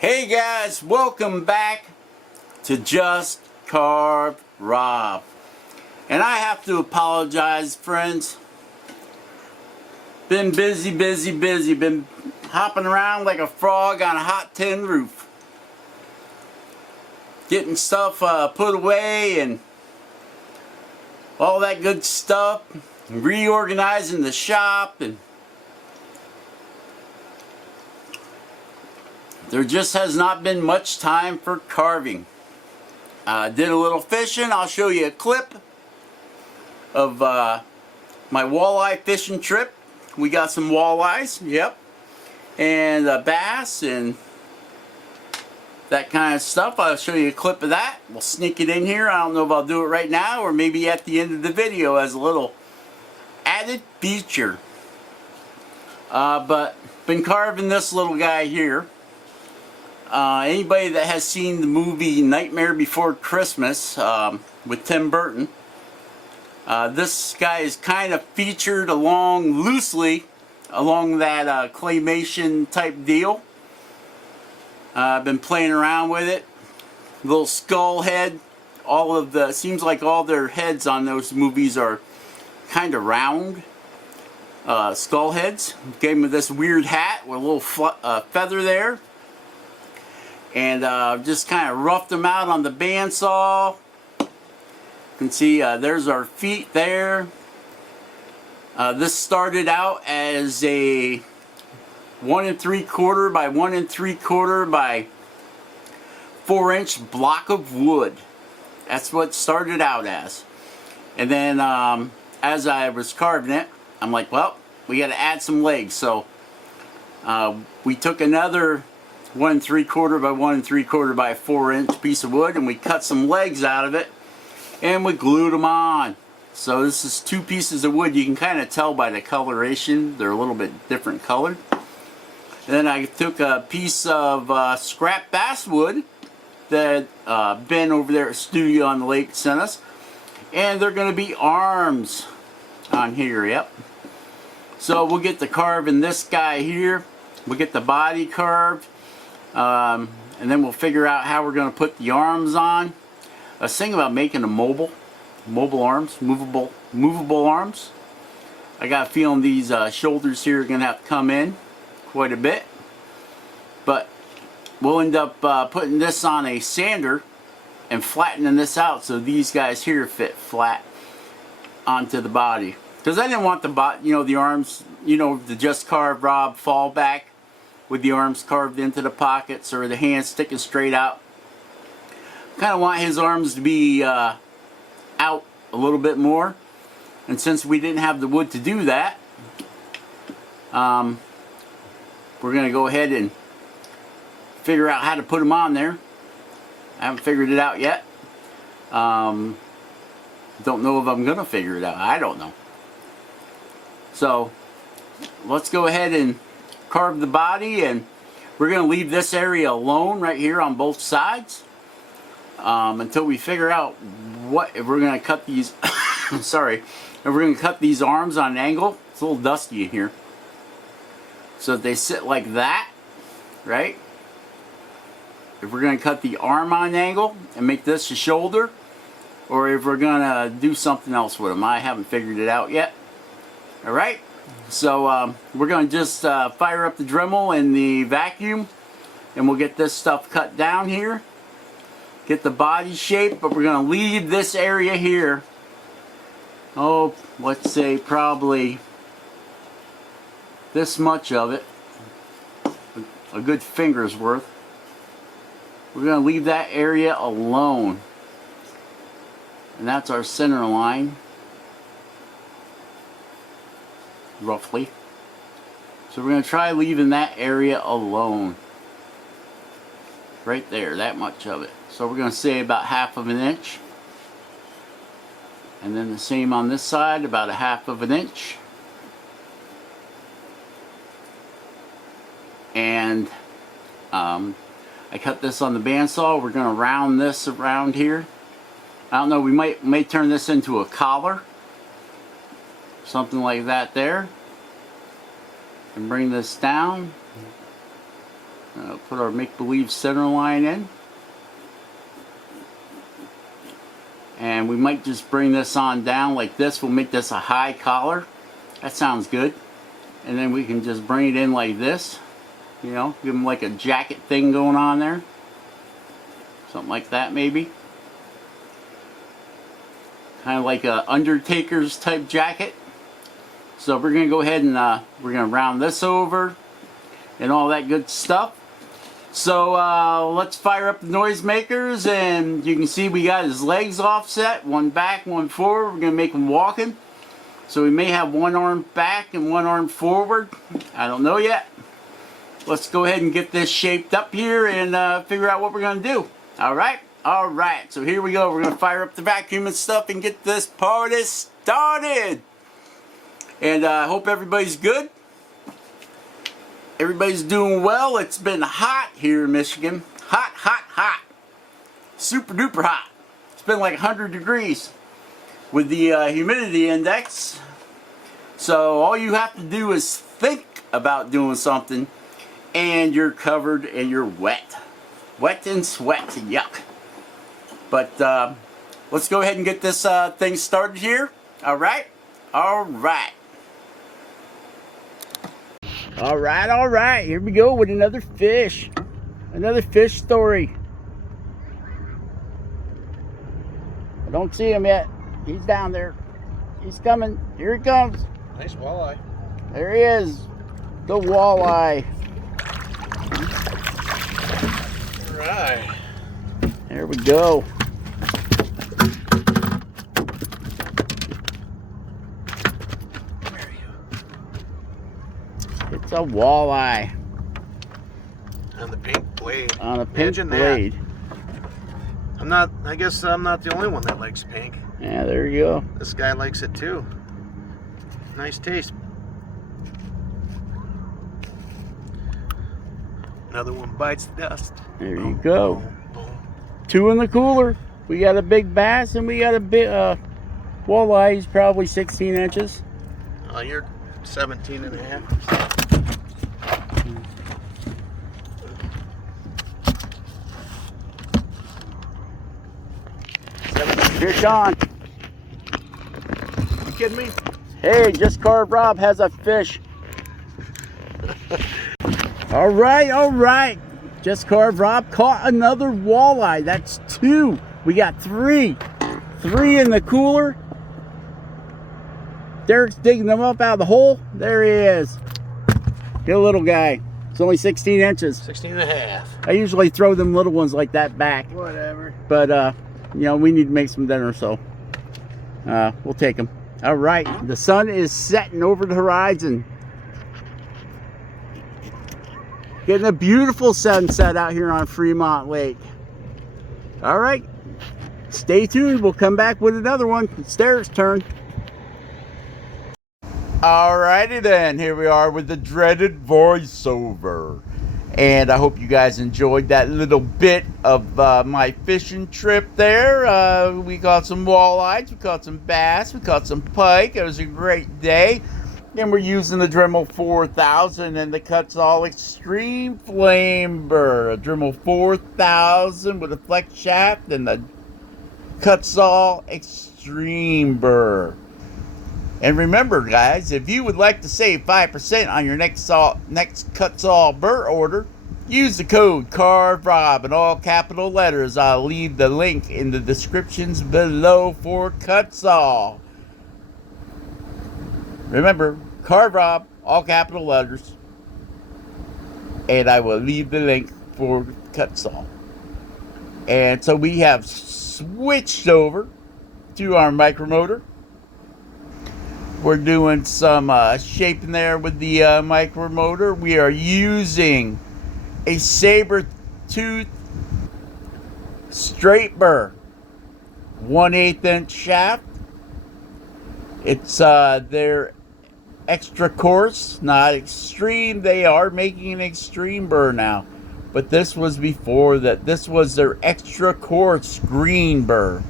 Hey guys, welcome back to Just Carve Rob. And I have to apologize, friends. Been busy. Been hopping around like a frog on a hot tin roof. Getting stuff put away and all that good stuff. Reorganizing the shop, and there just has not been much time for carving. Did a little fishing. I'll show you a clip of my walleye fishing trip. We got some walleyes, yep, and bass and that kind of stuff. I'll show you a clip of that. We'll sneak it in here. I don't know if I'll do it right now or maybe at the end of the video as a little added feature. But been carving this little guy here. Anybody that has seen the movie Nightmare Before Christmas with Tim Burton, this guy is kind of featured loosely along that claymation type deal. I've been playing around with it. Little skull head. Seems like all their heads on those movies are kind of round skull heads. Gave him this weird hat with a little feather there. And just kind of roughed them out on the bandsaw. You can see there's our feet there. This started out as a 1 3/4 by 1 3/4 by 4-inch block of wood. That's what it started out as. And then as I was carving it, I'm like, well, we got to add some legs. So we took another 1 3/4 by 1 3/4 by 4-inch piece of wood, and we cut some legs out of it and we glued them on. So this is 2 pieces of wood. You can kind of tell by the coloration, they're a little bit different colored. And then I took a piece of scrap basswood that Ben over there at Studio on the Lake sent us, and they're going to be arms on here. Yep. So we'll get to carving this guy here. We'll get the body carved. And then we'll figure out how we're going to put the arms on. I was thinking about making a mobile arms, movable arms. I got a feeling these shoulders here are going to have to come in quite a bit, but we'll end up putting this on a sander and flattening this out so these guys here fit flat onto the body. Because I didn't want the the arms, the Just Carve Rob fallback with the arms carved into the pockets or the hands sticking straight out. Kind of want his arms to be out a little bit more, and since we didn't have the wood to do that, we're going to go ahead and figure out how to put them on there. I haven't figured it out yet. Don't know if I'm going to figure it out. I don't know. So let's go ahead and carve the body, and we're going to leave this area alone right here on both sides until we figure out if we're going to cut these sorry, if we're going to cut these arms on an angle. It's a little dusty in here, so that they sit like that, right? If we're going to cut the arm on an angle and make this a shoulder, or if we're going to do something else with them. I haven't figured it out yet. Alright, so we're going to just fire up the Dremel and the vacuum, and we'll get this stuff cut down here, get the body shape, but we're going to leave this area here, oh, let's say probably this much of it, a good finger's worth. We're going to leave that area alone, and that's our center line, roughly. So we're going to try leaving that area alone, right there, that much of it. So we're going to say about 1/2 inch, and then the same on this side, about 1/2 inch. And I cut this on the bandsaw. We're going to round this around here. I don't know, we may turn this into a collar, something like that there, and bring this down. Put our make-believe center line in. And we might just bring this on down like this. We'll make this a high collar. That sounds good. And then we can just bring it in like this. You know, give them like a jacket thing going on there. Something like that maybe. Kind of like a Undertaker's type jacket. So we're going to go ahead and we're going to round this over and all that good stuff. So let's fire up the noisemakers, and you can see we got his legs offset, one back, one forward. We're going to make him walking. So we may have one arm back and one arm forward. I don't know yet. Let's go ahead and get this shaped up here and figure out what we're going to do. Alright? Alright, so here we go. We're going to fire up the vacuum and stuff and get this party started. And I hope everybody's good. Everybody's doing well. It's been hot here in Michigan. Hot, hot, hot. Super duper hot. It's been like 100 degrees with the humidity index. So all you have to do is think about doing something and you're covered and you're wet. Wet and sweat. Yuck. But let's go ahead and get this thing started here. Alright? Alright. Alright, here we go with another fish. Another fish story. I don't see him yet. He's down there. He's coming. Here he comes. Nice walleye. There he is. The walleye. Alright. There we go. It's a walleye. On the pink blade. On a pink blade. I guess I'm not the only one that likes pink. Yeah, there you go. This guy likes it too. Nice taste. Another one bites the dust. There you go. Boom, boom. Two in the cooler. We got a big bass and we got a big walleye. He's probably 16 inches. You're 17 and a half. Here's Sean. You kidding me? Hey, Just Carve Rob has a fish. Alright. Just Carve Rob caught another walleye. That's two. We got three. Three in the cooler. Derek's digging them up out of the hole. There he is. Good little guy. It's only 16 inches. 16 and a half. I usually throw them little ones like that back. Whatever. But, you know, we need to make some dinner, so we'll take them. All right, the sun is setting over the horizon. Getting a beautiful sunset out here on Fremont Lake. All right, stay tuned. We'll come back with another one. It's Derek's turn. Alrighty then, here we are with the dreaded voiceover. And I hope you guys enjoyed that little bit of my fishing trip there. We caught some walleyes, we caught some bass, we caught some pike. It was a great day. And we're using the Dremel 4000 and the Kutzall Extreme Flame Bur. A Dremel 4000 with a flex shaft and the Kutzall Extreme Bur. And remember, guys, if you would like to save 5% on your next Kutzall Bur order, use the code CARVEROB in all capital letters. I'll leave the link in the descriptions below for Kutzall. Remember, CARVEROB, all capital letters. And I will leave the link for Kutzall. And so we have switched over to our micromotor. We're doing some shaping there with the micromotor. We are using a saber tooth straight burr, 1/8 inch shaft. It's their extra coarse, not extreme. They are making an extreme burr now, but this was before that. This was their extra coarse green burr.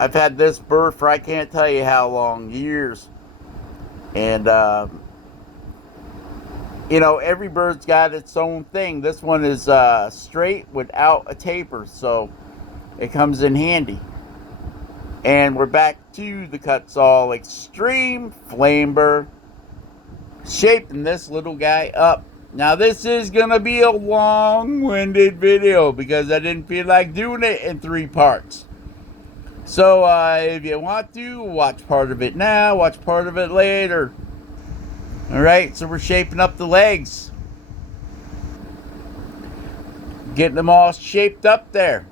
I've had this burr for I can't tell you how long, years. And You know, every bird's got its own thing. This one is straight without a taper, so it comes in handy. And we're back to the Kutzall Extreme Flame Burr, shaping this little guy up. Now this is going to be a long-winded video because I didn't feel like doing it in 3 parts. So if you want to, watch part of it now, watch part of it later. Alright, so we're shaping up the legs. Getting them all shaped up there.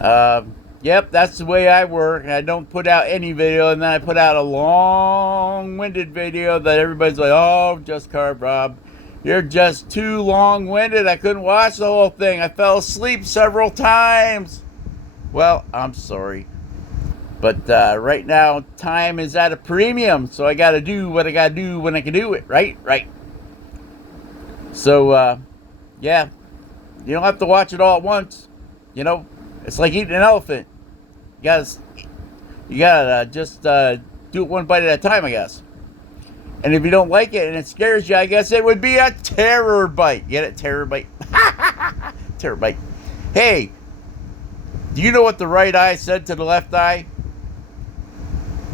Yep, that's the way I work. I don't put out any video and then I put out a long-winded video that everybody's like, oh, just carve Rob. You're just too long-winded. I couldn't watch the whole thing. I fell asleep several times. Well, I'm sorry. But right now, time is at a premium. So I got to do what I got to do when I can do it. Right? Right. So, yeah. You don't have to watch it all at once. You know, it's like eating an elephant. You gotta just do it one bite at a time, I guess. And if you don't like it and it scares you, I guess it would be a terror bite. Get it? Terror bite. Terror bite. Hey, do you know what the right eye said to the left eye?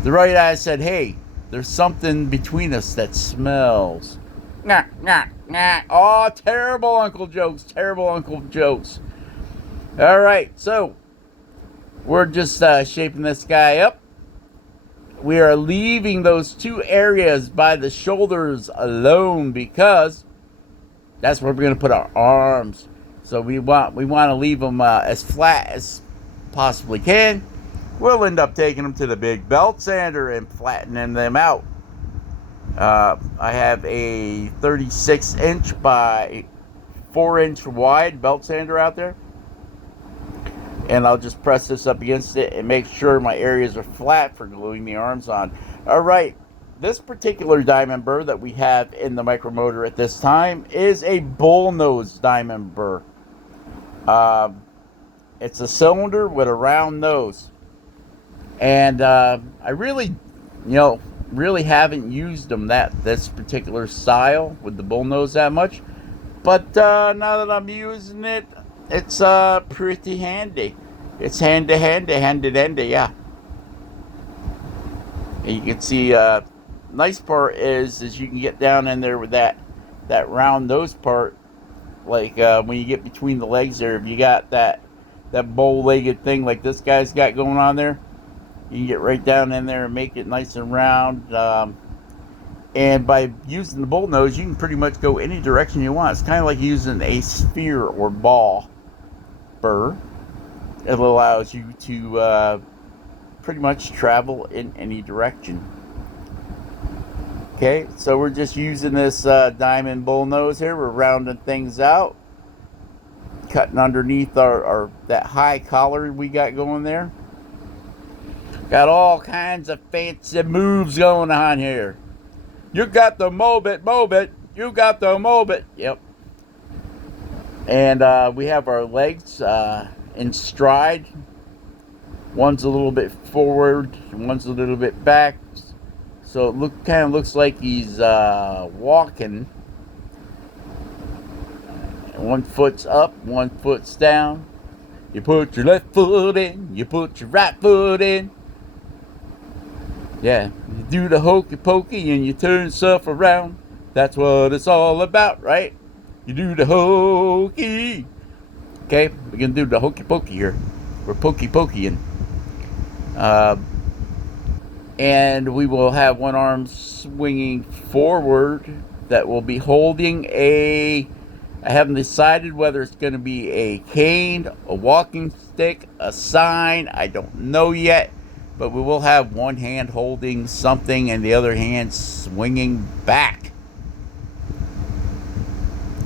The right eye said, hey, there's something between us that smells. Nah, nah, nah. Oh, terrible uncle jokes. Terrible uncle jokes. All right, so we're just shaping this guy up. We are leaving those 2 areas by the shoulders alone because that's where we're going to put our arms. So we want to leave them as flat as possibly can. We'll end up taking them to the big belt sander and flattening them out. I have a 36-inch by 4-inch wide belt sander out there. And I'll just press this up against it and make sure my areas are flat for gluing the arms on. Alright, this particular diamond burr that we have in the micromotor at this time is a Bullnose Diamond Bur. It's a cylinder with a round nose. And I really, really haven't used them this particular style with the bullnose that much. But now that I'm using it, it's pretty handy. It's handy, yeah. And you can see, nice part is you can get down in there with that round nose part. Like when you get between the legs there, if you got that bow-legged thing like this guy's got going on there, you can get right down in there and make it nice and round. And by using the bullnose, you can pretty much go any direction you want. It's kind of like using a sphere or ball burr. It allows you to pretty much travel in any direction. Okay, so we're just using this diamond bullnose here. We're rounding things out, cutting underneath our that high collar we got going there. Got all kinds of fancy moves going on here. You got the mob it. You got the mob it. Yep. And we have our legs in stride. One's a little bit forward, and one's a little bit back. So it kind of looks like he's walking. One foot's up, one foot's down. You put your left foot in, you put your right foot in. Yeah, you do the hokey pokey and you turn yourself around. That's what it's all about, right? You do the hokey. Okay, we're going to do the hokey pokey here. We're pokey pokeying. And we will have one arm swinging forward that will be holding I haven't decided whether it's going to be a cane, a walking stick, a sign. I don't know yet. But we will have one hand holding something and the other hand swinging back.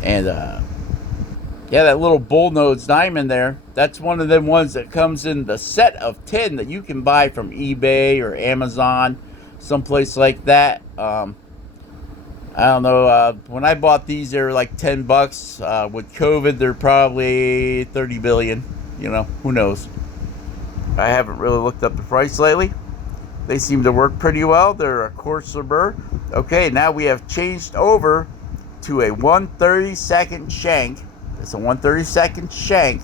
And, yeah, that little bullnose diamond there, that's one of them ones that comes in the set of 10 that you can buy from eBay or Amazon, someplace like that. I don't know. When I bought these, they were like $10. With COVID, they're probably 30 billion. You know, who knows? I haven't really looked up the price lately. They seem to work pretty well. They're a coarser burr. Okay, now we have changed over to a 1/32 shank. It's a 1/32 shank.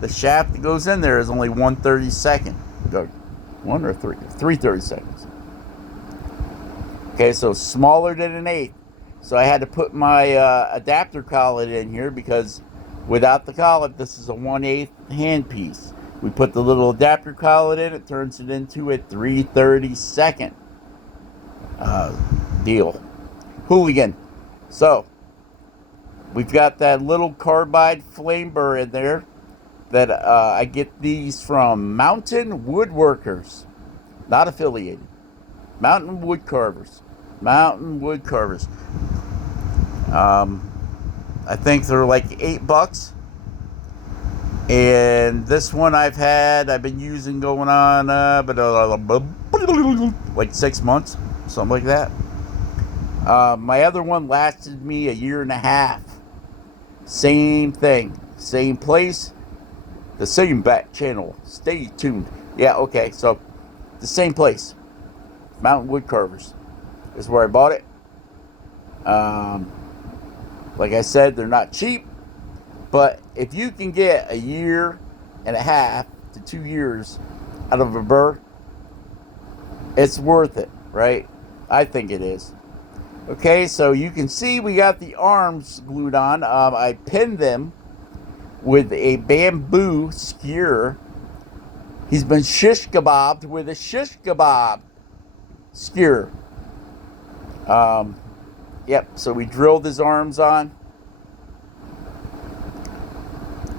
The shaft that goes in there is only 1/32. One or three? 3/32. Okay, so smaller than an eighth. So I had to put my adapter collet in here because without the collet, this is a 1/8 handpiece. We put the little adapter collet in, it turns it into a 3/32 deal. Hooligan. So we've got that little carbide flame burr in there that I get these from Mountain Woodworkers, not affiliated. Mountain Wood Carvers. Mountain Wood Carvers. I think they're like $8. And this one I've been using going on like 6 months, something like that. My other one lasted me a year and a half. Same thing, same place, the same back channel. Stay tuned. Yeah, okay, so the same place, Mountain Wood Carvers, is where I bought it. Like I said, they're not cheap, but if you can get a year and a half to 2 years out of a burr, it's worth it, right? I think it is. Okay, so you can see we got the arms glued on. I pinned them with a bamboo skewer. He's been shish kebabbed with a shish kebab skewer. Yep, so we drilled his arms on.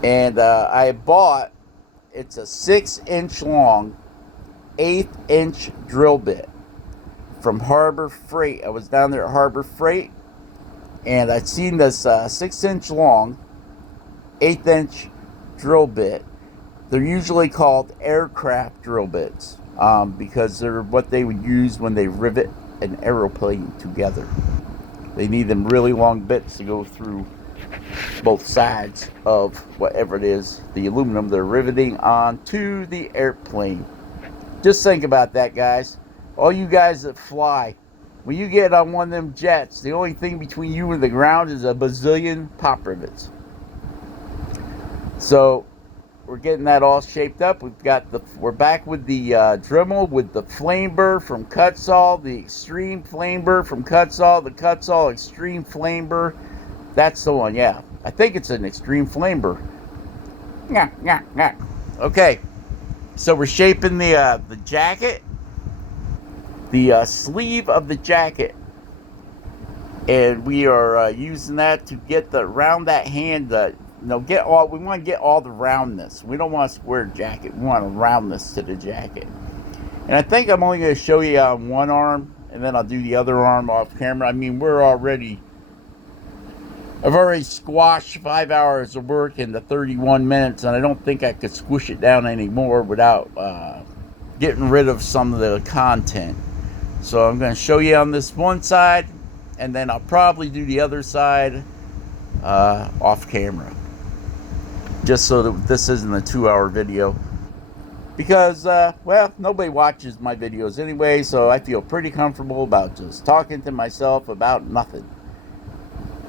And I bought, it's a 6-inch long, 1/8-inch drill bit from Harbor Freight. I was down there at Harbor Freight, and I'd seen this 6-inch long, 1/8-inch drill bit. They're usually called aircraft drill bits because they're what they would use when they rivet an aeroplane together. They need them really long bits to go through both sides of whatever it is, the aluminum they're riveting onto the airplane. Just think about that, guys. All you guys that fly, when you get on one of them jets, the only thing between you and the ground is a bazillion pop rivets. So we're getting that all shaped up. We're back with the Dremel with the flame burr from Kutzall, the extreme flame burr from Kutzall, the Kutzall extreme flame burr. That's the one, yeah. I think it's an extreme flame burr. Yeah. Okay, so we're shaping the jacket, the sleeve of the jacket, and we are using that to get around that hand. We want to get all the roundness. We don't want a square jacket. We want a roundness to the jacket. And I think I'm only going to show you on one arm, and then I'll do the other arm off camera. I mean, I've already squashed 5 hours of work into 31 minutes, and I don't think I could squish it down anymore without getting rid of some of the content. So I'm going to show you on this one side, and then I'll probably do the other side off camera. Just so that this isn't a 2-hour video. Because, nobody watches my videos anyway, so I feel pretty comfortable about just talking to myself about nothing.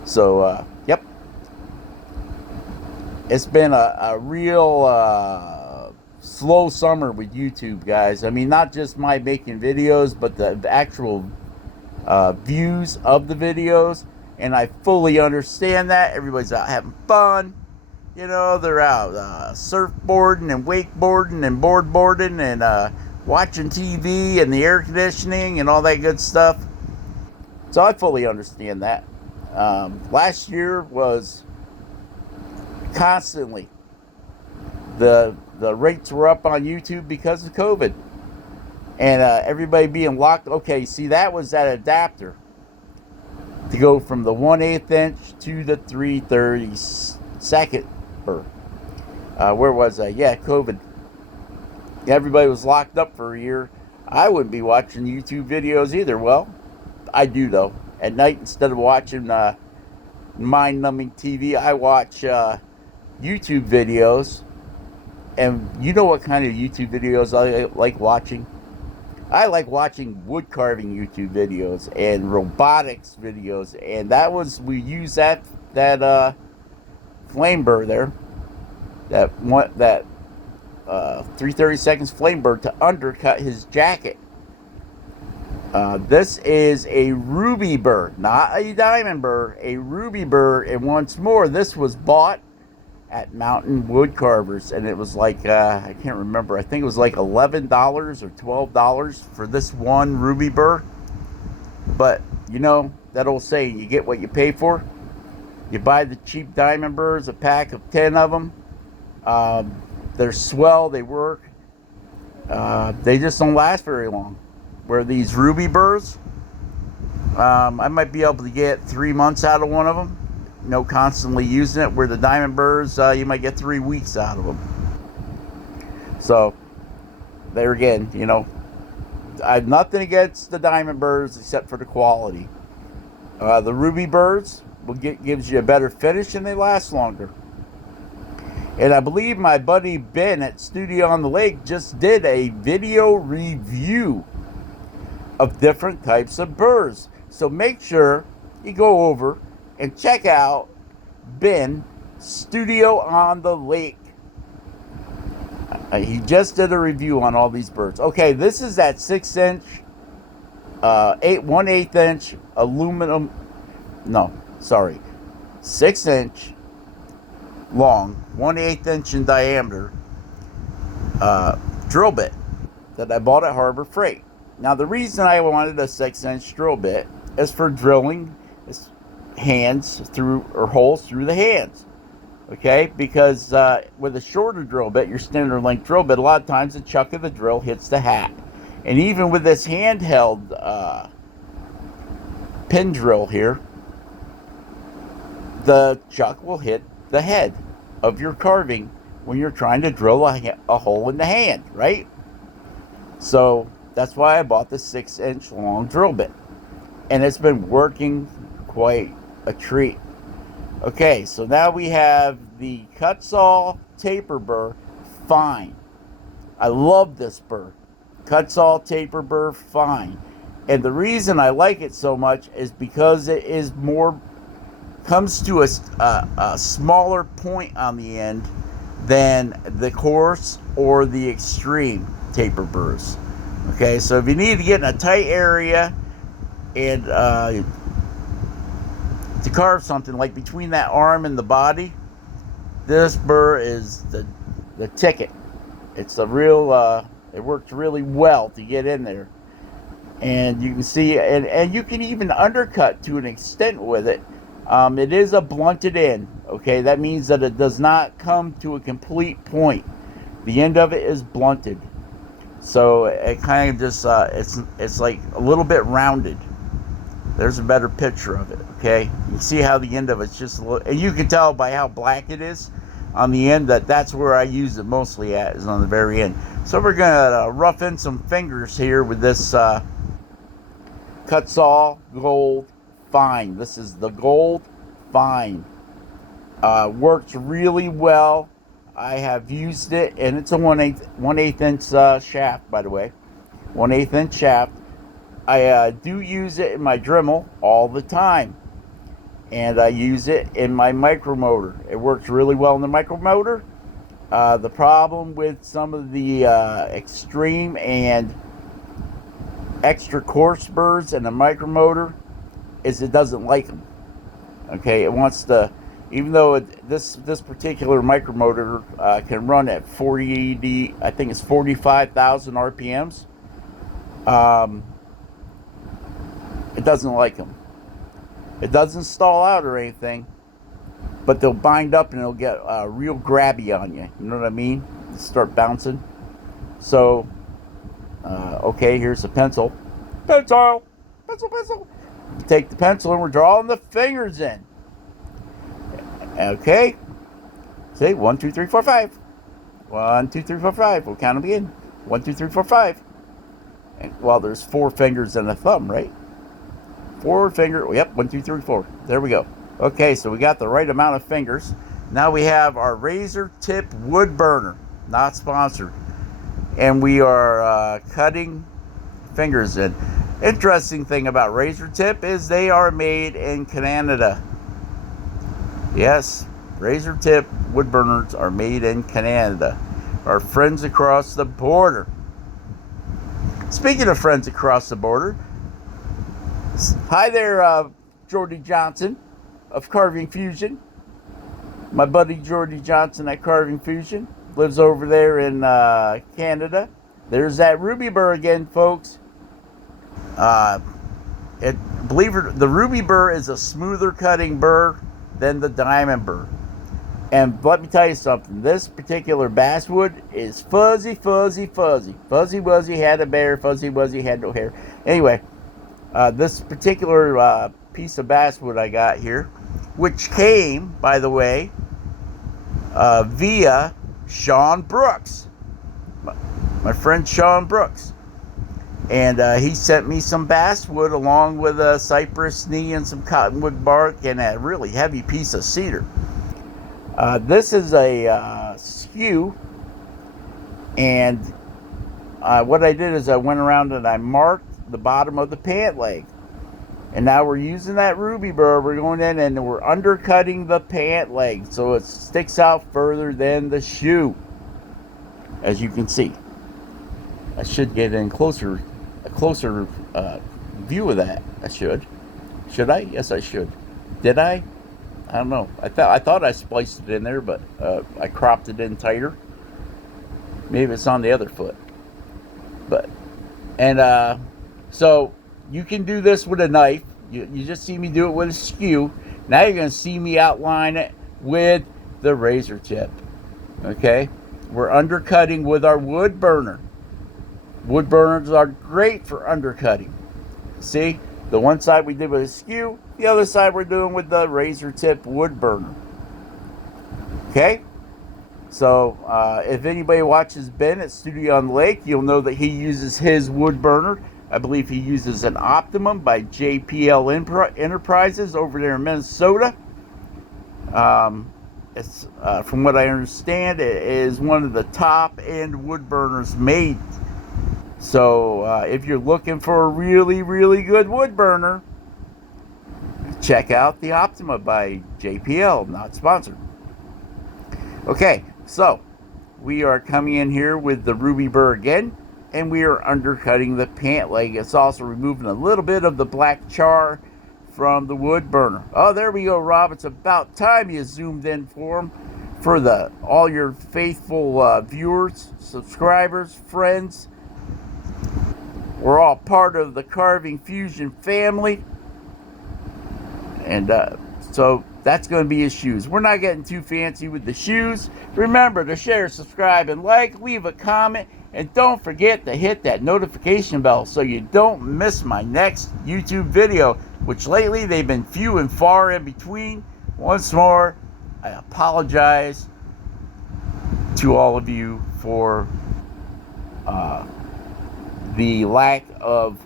So, yep. It's been a real slow summer with YouTube, guys. I mean, not just my making videos, but the actual views of the videos. And I fully understand that. Everybody's out having fun. You know, they're out surfboarding and wakeboarding and boardboarding and watching TV and the air conditioning and all that good stuff. So I fully understand that. Last year was constantly the rates were up on YouTube because of COVID and everybody being locked. Okay, see, that was that adapter to go from the 1/8 inch to the 3/32 burr. Where was I? Yeah, COVID. Everybody was locked up for a year. I wouldn't be watching YouTube videos either. Well, I do though. At night, instead of watching mind-numbing TV, I watch YouTube videos. And you know what kind of YouTube videos I like watching? I like watching wood carving YouTube videos and robotics videos, and we use that flame burr there, that 3/32 flame burr to undercut his jacket. This is a ruby burr, not a diamond burr, a ruby burr. And once more, this was bought at Mountain Wood Carvers, and it was like, I can't remember, I think it was like $11 or $12 for this one ruby burr. But you know that old saying, you get what you pay for. You buy the cheap diamond burrs, a pack of 10 of them. They're swell, they work. They just don't last very long. Where these ruby burrs, I might be able to get 3 months out of one of them, constantly using it. Where the diamond burrs, you might get 3 weeks out of them. So there again, I have nothing against the diamond burrs except for the quality. The ruby burrs gives you a better finish, and they last longer. And I believe my buddy Ben at Studio on the Lake just did a video review of different types of burrs. So make sure you go over and check out Ben Studio on the Lake. He just did a review on all these burrs. Okay, this is that 6-inch, 1/8 inch aluminum. No, sorry, 6-inch long, 1/8 inch in diameter drill bit that I bought at Harbor Freight. Now, the reason I wanted a 6-inch drill bit is for drilling hands through, or holes through the hands. Okay, because with a shorter drill bit, your standard length drill bit, a lot of times the chuck of the drill hits the hat. And even with this handheld pin drill here, the chuck will hit the head of your carving when you're trying to drill a hole in the hand, right? So that's why I bought the 6-inch long drill bit, and it's been working quite a treat. Okay, so now we have the kutzall taper burr fine. I love this burr, kutzall taper burr fine, and the reason I like it so much is because it is comes to a smaller point on the end than the coarse or the extreme taper burrs. Okay, so if you need to get in a tight area and to carve something like between that arm and the body, this burr is the ticket. It's a real, it works really well to get in there. And you can see, and you can even undercut to an extent with it. It is a blunted end, okay? That means that it does not come to a complete point. The end of it is blunted. So it kind of just, it's like a little bit rounded. There's a better picture of it, okay? You see how the end of it's just a little, and you can tell by how black it is on the end that's where I use it mostly at, is on the very end. So we're gonna rough in some fingers here with this kutzall gold fine. This is the gold fine. Works really well. I have used it, and it's a 1/8 inch shaft, by the way. 1/8 inch shaft. I do use it in my Dremel all the time, and I use it in my micromotor. It works really well in the micromotor. The problem with some of the extreme and extra coarse burrs in a micromotor is it doesn't like them. Okay, it wants to, even though this particular micromotor can run at 45,000 RPMs, it doesn't like them. It doesn't stall out or anything, but they'll bind up and it'll get real grabby on you. You know what I mean? Start bouncing. So, okay, here's a pencil. Pencil! Take the pencil and we're drawing the fingers in. Okay. See, 1, 2, 3, 4, 5. 1, 2, 3, 4, 5. We'll count them again. 1, 2, 3, 4, 5. And, well, there's 4 fingers and a thumb, right? 4 finger. Yep, 1, 2, 3, 4. There we go. Okay, so we got the right amount of fingers. Now we have our razor tip wood burner. Not sponsored. And we are cutting fingers in. Interesting thing about razor tip is they are made in Canada. Yes, razor tip wood burners are made in Canada. Our friends across the border. Speaking of friends across the border, hi there, Jordy Johnson of Carving Fusion. My buddy Jordy Johnson at Carving Fusion lives over there in Canada. There's that ruby burr again, folks. The ruby burr is a smoother cutting burr than the diamond burr. And let me tell you something. This particular basswood is fuzzy, fuzzy, fuzzy. Fuzzy Wuzzy had a bear. Fuzzy Wuzzy had no hair. Anyway, this particular piece of basswood I got here, which came, by the way, via Sean Brooks, my friend Sean Brooks. And he sent me some basswood along with a cypress knee and some cottonwood bark and a really heavy piece of cedar. This is a skew, and what I did is I went around and I marked the bottom of the pant leg. And now we're using that ruby burr. We're going in and we're undercutting the pant leg so it sticks out further than the shoe, as you can see. I should get in a closer view of that. I should. Should I? Yes, I should. Did I? I don't know. I thought I spliced it in there, but I cropped it in tighter. Maybe it's on the other foot. So you can do this with a knife. You just see me do it with a skew. Now you're going to see me outline it with the razor tip. Okay? We're undercutting with our wood burner. Wood burners are great for undercutting. See? The one side we did with a skew. The other side we're doing with the razor tip wood burner. Okay? So, if anybody watches Ben at Studio on the Lake, you'll know that he uses his wood burner. I believe he uses an Optimum by JPL Enterprises over there in Minnesota. It's from what I understand, it is one of the top-end wood burners made. So, if you're looking for a really, really good wood burner, check out the Optima by JPL, not sponsored. Okay, so we are coming in here with the ruby burr again, and we are undercutting the pant leg. It's also removing a little bit of the black char from the wood burner. Oh, there we go, Rob. It's about time you zoomed in for all your faithful viewers, subscribers, friends. We're all part of the Carving Fusion family. And so that's going to be his shoes. We're not getting too fancy with the shoes. Remember to share, subscribe, and like. Leave a comment. And don't forget to hit that notification bell so you don't miss my next YouTube video, which lately they've been few and far in between. Once more, I apologize to all of you for the lack of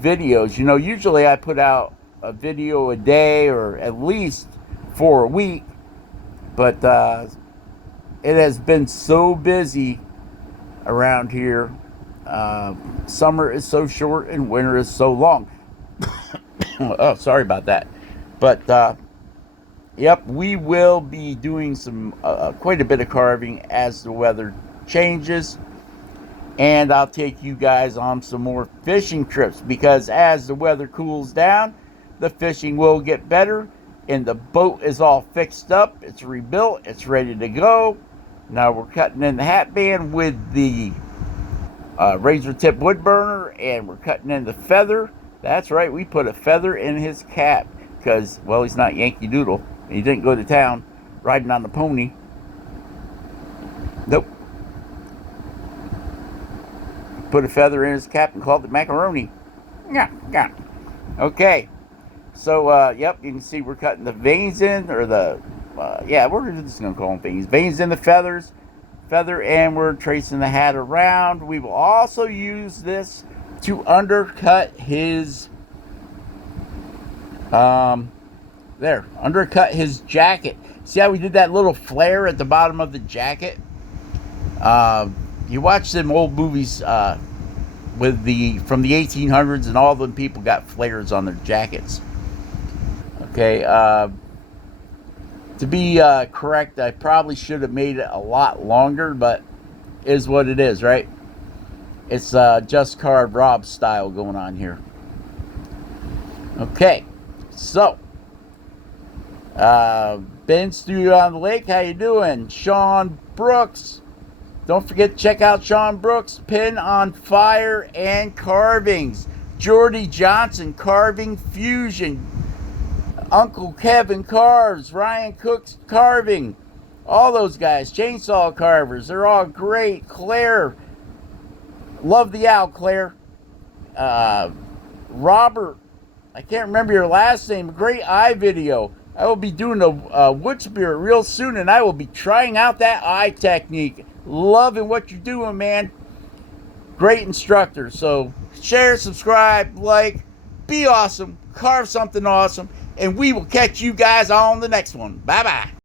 videos. You know, usually I put out a video a day or at least for a week, but it has been so busy around here. Summer is so short and winter is so long. Oh, sorry about that. But yep, we will be doing some quite a bit of carving as the weather changes. And I'll take you guys on some more fishing trips, because as the weather cools down, the fishing will get better, and the boat is all fixed up. It's rebuilt. It's ready to go. Now we're cutting in the hat band with the razor tip wood burner, and we're cutting in the feather. That's right, we put a feather in his cap because, well, he's not Yankee Doodle. He didn't go to town riding on the pony. Nope. Put a feather in his cap and called it macaroni. Yeah. Okay. So, yep, you can see we're cutting the veins in, or the, we're just going to call them veins. Veins in the feather, and we're tracing the hat around. We will also use this to undercut his, undercut his jacket. See how we did that little flare at the bottom of the jacket? You watch them old movies with from the 1800s, and all them people got flares on their jackets. Okay, to be correct, I probably should have made it a lot longer, but is what it is, right? It's just Carve Rob style going on here. Okay, so Ben Studio on the Lake, how you doing? Sean Brooks, don't forget to check out Sean Brooks, Pin on Fire and Carvings. Jordy Johnson, Carving Fusion. Uncle Kevin Carves, Ryan Cook's Carving, all those guys, Chainsaw Carvers, they're all great. Claire, love the owl, Claire. Robert, I can't remember your last name, great eye video. I will be doing a wood spirit real soon, and I will be trying out that eye technique. Loving what you're doing, man. Great instructor. So share, subscribe, like, be awesome, carve something awesome, and we will catch you guys on the next one. Bye-bye.